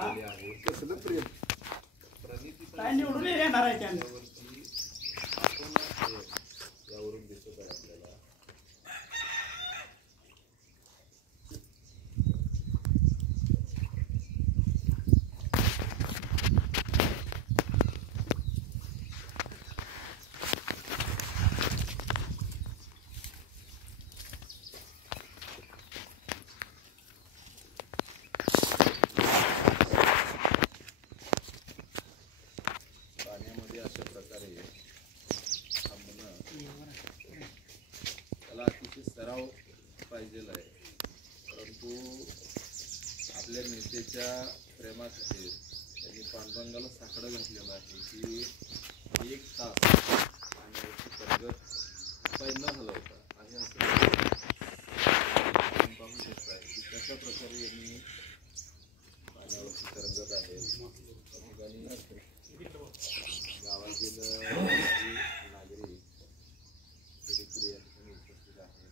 केलेली आहे. कसलं प्रेम काय निवडून येणार आहे त्यांना. यावरून दिसत आहे आपल्याला. पाण्यामध्ये अशा प्रकारे थांबणं त्याला अतिशय सराव पाहिजेला आहे. परंतु आपल्या नेत्याच्या प्रेमासाठी त्यांनी पांडुरंगाला साकडं घातलेलं आहे की 1 तास पाण्यावरची तरंगत पाय न हलवता आहे असं पाहू शकता की कशा प्रकारे यांनी पाण्यावरची तरंगत आहे. गावातील नागरिक देखील या ठिकाणी उपस्थित आहेत.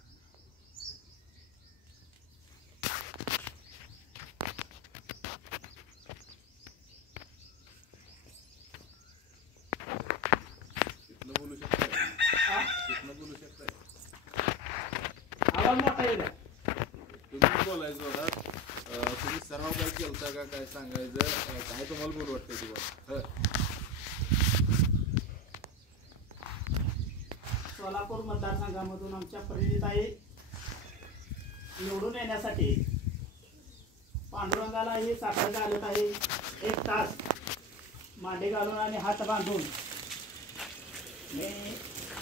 तिथनं बोलू शकताय? तिथनं बोलू शकताय? आवाज मोठा येईल. तुम्ही बोलायचं होता. तुम्ही सराव काय केलता का काय सांगायचं काय तुम्हाला बोलू वाटतंय तुम्हाला? सोलापूर मतदारसंघामधून आमच्या परिणिताई निवडून येण्यासाठी पांडुरंगालाही साखर घालत आहे. 1 तास मांडे घालून आणि हात बांधून मी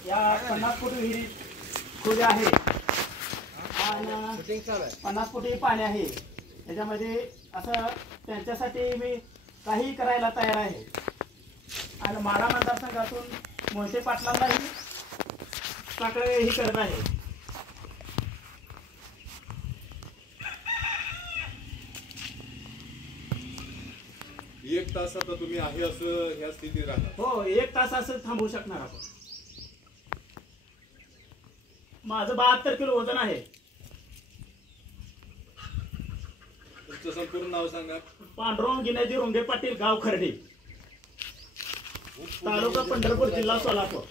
या 50 फूट विहिरीत खोली आहे आणि 50 फूट पाणी आहे. त्याच्यामध्ये असं त्यांच्यासाठी मी काही करायला तयार आहे. आणि माढा मतदारसंघातून मोहिते पाटलांनाही साखर ही करत आहे. एक तास आता तुम्ही आहे असं ह्या स्थितीत राहणार? हो, 1 तास असं थांबवू शकणार आपण. माझं 72 किलो वजन आहे. तुमचं संपूर्ण नाव सांगा. पांडुरंग गिनाजी रुंगे पाटील, गाव खर्डे, तालुका पंढरपूर, जिल्हा Solapur.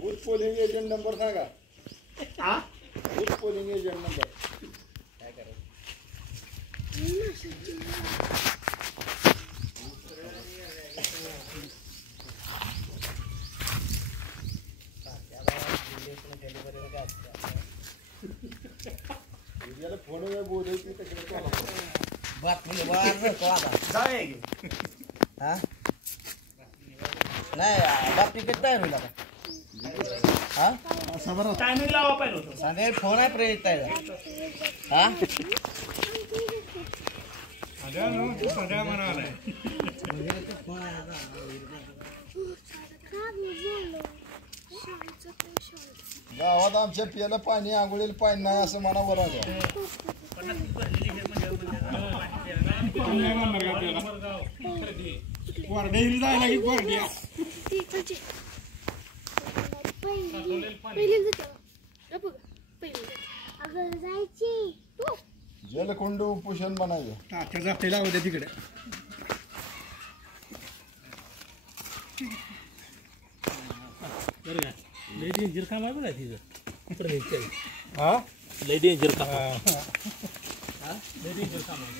Booth polling agent number सांगा. हा, बूथ पोलिंग एजंट नंबर. काय करायचं? फोन बोलायची तिकडे नाही बातमी किती तयार होईल आता? टायमिंग लावा पाहिजे होतं. सांगेल फोन आहे प्रेरित तयार. हा गावात आमच्या पियाला पाणी आंघोळीला पाणी नाही असं मला बरं जायला की जलकुंड उपोषण बनायचं जाते लावते तिकडे. बरं का, लय डेंजर काम आहे बघा तिथं. हा, लय डेंजर काम. लय डेंजर काम आहे.